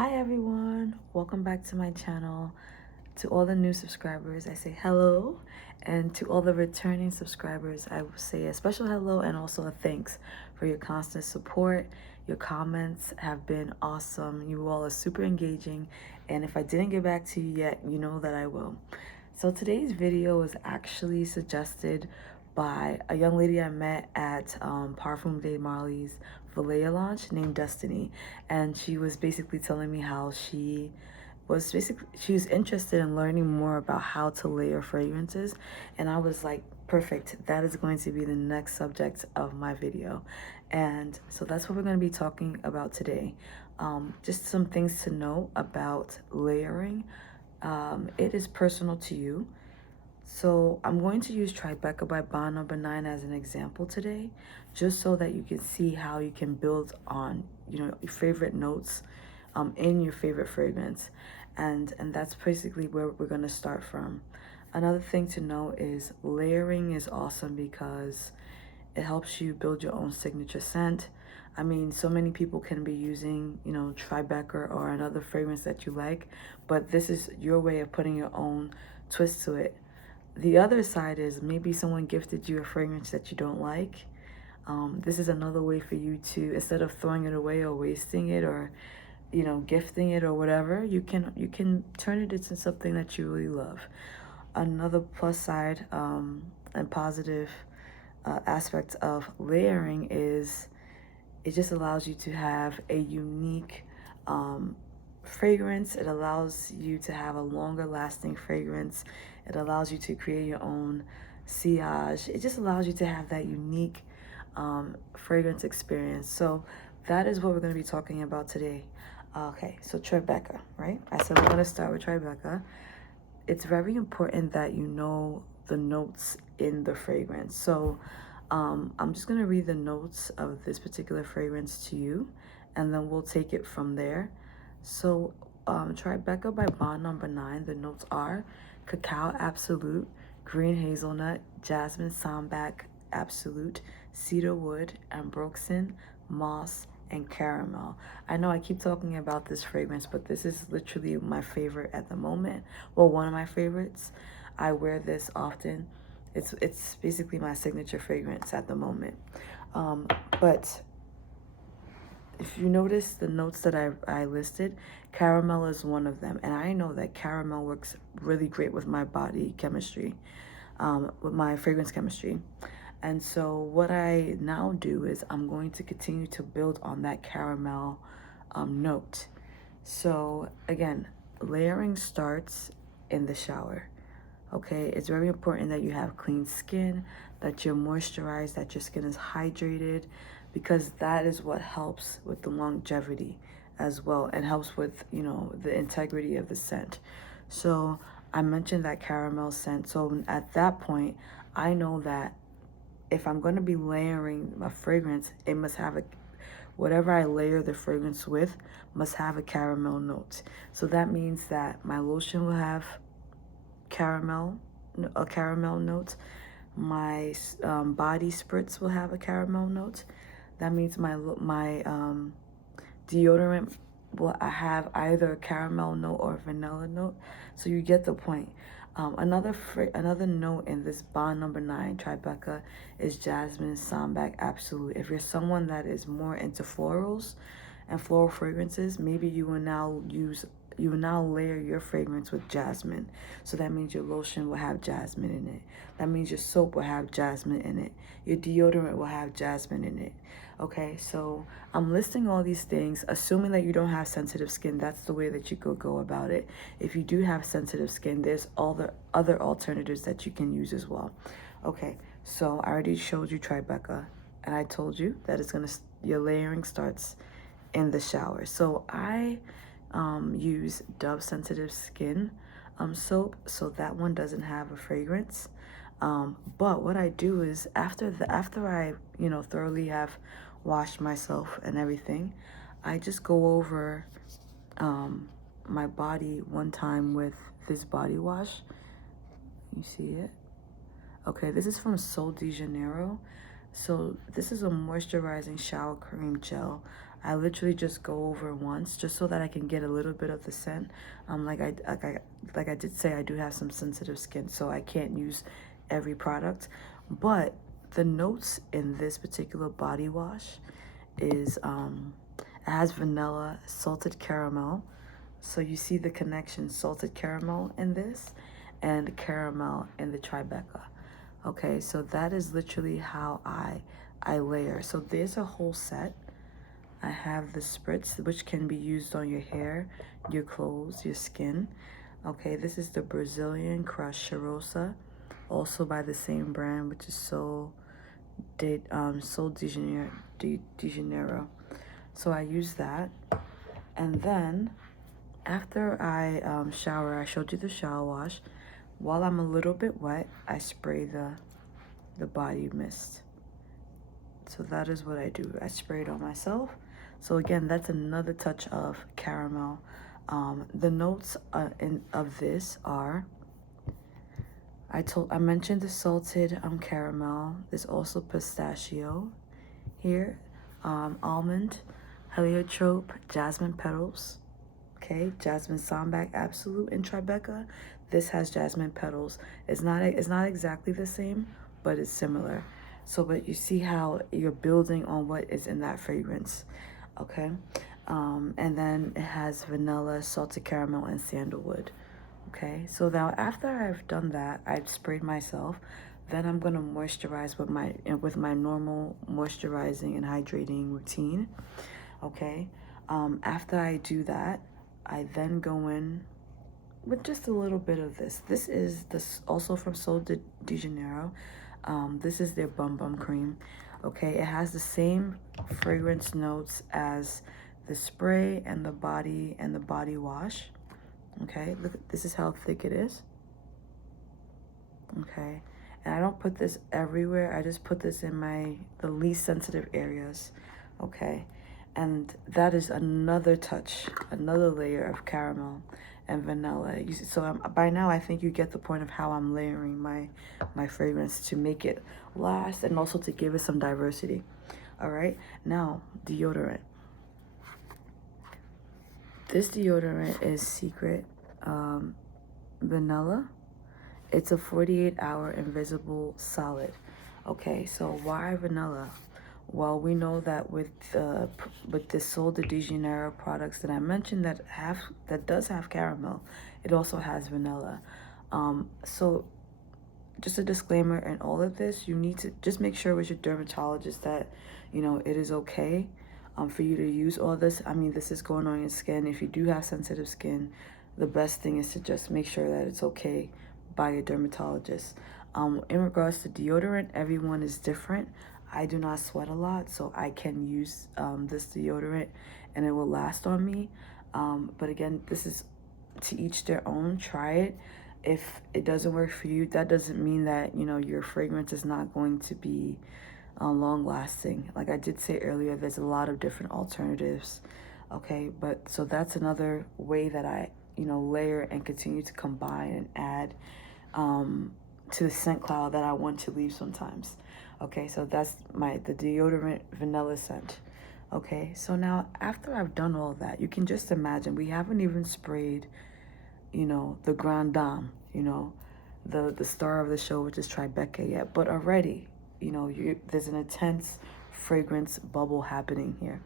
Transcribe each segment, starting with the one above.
Hi everyone, welcome back to my channel. To all the new subscribers, I say hello, and to all the returning subscribers, I will say a special hello and also a thanks for your constant support. Your comments have been awesome. You all are super engaging, and if I didn't get back to you yet, you know that I will. So today's video was actually suggested by a young lady I met at Parfum de Marley's Vallejo launch named Destiny, and she was basically telling me how she was interested in learning more about how to layer fragrances, and I was like, perfect, that is going to be the next subject of my video. And so that's what we're going to be talking about today. Just some things to know about layering. It is personal to you. So I'm going to use Tribeca by Bond Number 9 as an example today, just so that you can see how you can build on, your favorite notes in your favorite fragrance. And that's basically where we're going to start from. Another thing to know is layering is awesome because it helps you build your own signature scent. I mean, so many people can be using, Tribeca or another fragrance that you like, but this is your way of putting your own twist to it. The other side is maybe someone gifted you a fragrance that you don't like. This is another way for you to, instead of throwing it away or wasting it or, gifting it or whatever, you can turn it into something that you really love. Another plus side and positive aspect of layering is it just allows you to have a unique fragrance. It allows you to have a longer lasting fragrance. It allows you to create your own sillage. It just allows you to have that unique fragrance experience. So that is what we're going to be talking about today. Okay, so Tribeca, right? I said we're going to start with Tribeca. It's very important that you know the notes in the fragrance. So I'm just going to read the notes of this particular fragrance to you, and then we'll take it from there. So Tribeca by Bond Number 9, the notes are Cacao Absolute, Green Hazelnut, Jasmine Sambac Absolute, Cedar Wood, Ambroxan, Moss, and Caramel. I know I keep talking about this fragrance, but this is literally my favorite at the moment. Well, one of my favorites. I wear this often. It's basically my signature fragrance at the moment. But if you notice the notes that I listed, caramel is one of them. And I know that caramel works really great with my body chemistry, with my fragrance chemistry. And so what I now do is I'm going to continue to build on that caramel note. So again, layering starts in the shower. Okay, it's very important that you have clean skin, that you're moisturized, that your skin is hydrated, because that is what helps with the longevity as well and helps with, the integrity of the scent. So I mentioned that caramel scent. So at that point, I know that if I'm going to be layering a fragrance, it must have whatever I layer the fragrance with must have a caramel note. So that means that my lotion will have a caramel note. My body spritz will have a caramel note. That means my deodorant will have either a caramel note or a vanilla note. So you get the point. Another note in this Bond Number 9 Tribeca is Jasmine Sambac Absolute. If you're someone that is more into florals and floral fragrances, maybe you will now layer your fragrance with jasmine. So that means your lotion will have jasmine in it. That means your soap will have jasmine in it. Your deodorant will have jasmine in it. Okay, so I'm listing all these things, assuming that you don't have sensitive skin. That's the way that you could go about it. If you do have sensitive skin, there's all the other alternatives that you can use as well. Okay, so I already showed you Tribeca, and I told you that your layering starts in the shower. So I use Dove Sensitive Skin soap, so that one doesn't have a fragrance. But what I do is after I thoroughly have washed myself and everything, I just go over my body one time with this body wash. You see it? Okay, this is from Sol de Janeiro. So this is a moisturizing shower cream gel. I literally just go over once just so that I can get a little bit of the scent. Like I did say, I do have some sensitive skin, so I can't use every product. But the notes in this particular body wash is it has vanilla, salted caramel. So you see the connection, salted caramel in this and caramel in the Tribeca. Okay, so that is literally how I layer. So there's a whole set. I have the spritz, which can be used on your hair, your clothes, your skin. Okay, this is the Brazilian Crush Charosa, also by the same brand, which is Sol de Janeiro. So I use that, and then after I shower, I showed you the shower wash. While I'm a little bit wet, I spray the body mist. So that is what I do. I spray it on myself. So again, that's another touch of caramel. The notes of this are, I mentioned the salted caramel. There's also pistachio here, almond, heliotrope, jasmine petals. Okay, jasmine sambac absolute in Tribeca. This has jasmine petals. It's not exactly the same, but it's similar. So, but you see how you're building on what is in that fragrance. Okay, and then it has vanilla, salted caramel, and sandalwood. Okay, so now after I've done that, I've sprayed myself. Then I'm gonna moisturize with my normal moisturizing and hydrating routine. Okay, after I do that, I then go in with just a little bit of this. This is this also from Sol de Janeiro. This is their Bum Bum Cream. Okay, it has the same fragrance notes as the spray and the body wash. Okay, look, this is how thick it is. Okay, and I don't put this everywhere. I just put this in the least sensitive areas. Okay, and that is another touch, another layer of caramel and vanilla. So by now I think you get the point of how I'm layering my fragrance to make it last and also to give it some diversity. All right, now deodorant. This deodorant is Secret Vanilla. It's a 48-hour invisible solid. Okay, so why vanilla? Well, we know that with the Sol de Janeiro products that I mentioned that does have caramel, it also has vanilla. So just a disclaimer in all of this, you need to just make sure with your dermatologist that it is okay for you to use all this. I mean, this is going on your skin. If you do have sensitive skin, the best thing is to just make sure that it's okay by your dermatologist. In regards to deodorant, everyone is different. I do not sweat a lot, so I can use this deodorant and it will last on me. But again, this is to each their own. Try it. If it doesn't work for you, that doesn't mean that your fragrance is not going to be long lasting. Like I did say earlier, there's a lot of different alternatives. Okay, but so that's another way that I layer and continue to combine and add to the scent cloud that I want to leave sometimes. Okay, so that's the deodorant vanilla scent. Okay, so now after I've done all that, you can just imagine we haven't even sprayed the Grand Dame, the star of the show, which is Tribeca yet. But already, there's an intense fragrance bubble happening here.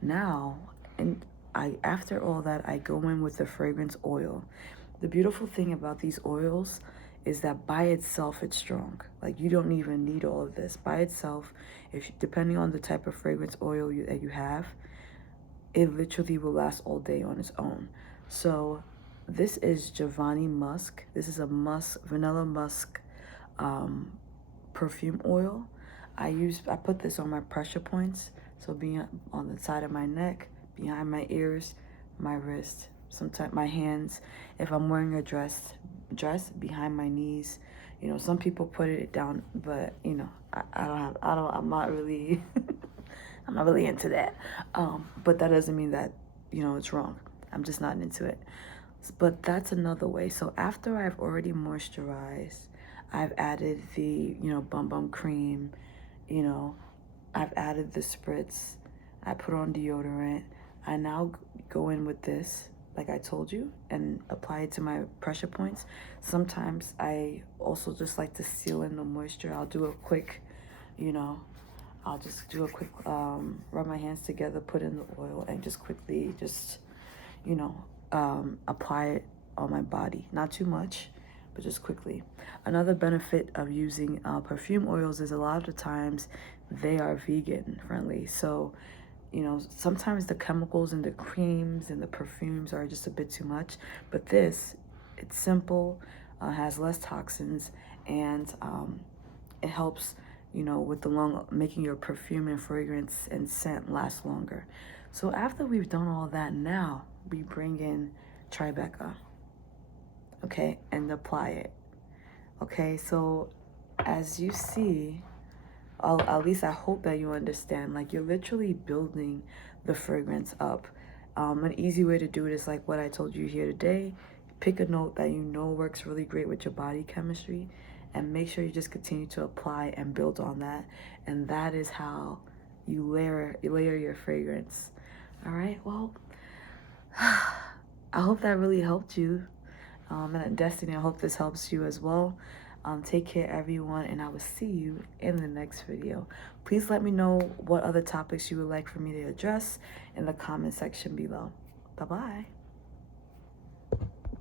Now, and after all that, I go in with the fragrance oil. The beautiful thing about these oils is that by itself, it's strong. Like you don't even need all of this. By itself, depending on the type of fragrance oil that you have, it literally will last all day on its own. So this is Giovanni Musk. This is a vanilla musk perfume oil. I put this on my pressure points. So being on the side of my neck, behind my ears, my wrist, sometimes my hands. If I'm wearing a dress behind my knees. Some people put it down, but I'm not really I'm not really into that. But that doesn't mean that it's wrong. I'm just not into it. But that's another way. So after I've already moisturized, I've added the Bum Bum Cream, I've added the spritz, I put on deodorant. I now go in with this, like I told you, and apply it to my pressure points. Sometimes I also just like to seal in the moisture. I'll do a quick, you know, I'll just do a quick rub my hands together, put in the oil, and just quickly just, you know, apply it on my body. Not too much, but just quickly. Another benefit of using perfume oils is a lot of the times they are vegan friendly. So, you know, sometimes the chemicals and the creams and the perfumes are just a bit too much, but this, it's simple, has less toxins, and it helps, you know, with the making your perfume and fragrance and scent last longer. So after we've done all that, now we bring in Tribeca, okay, and apply it. Okay, so as you see, at least I hope that you understand, like you're literally building the fragrance up. An easy way to do it is like what I told you here today. Pick a note that you know works really great with your body chemistry, and make sure you just continue to apply and build on that. And that is how you layer your fragrance. All right, well, I hope that really helped you. And Destiny, I hope this helps you as well. Take care, everyone, and I will see you in the next video. Please let me know what other topics you would like for me to address in the comment section below. Bye-bye.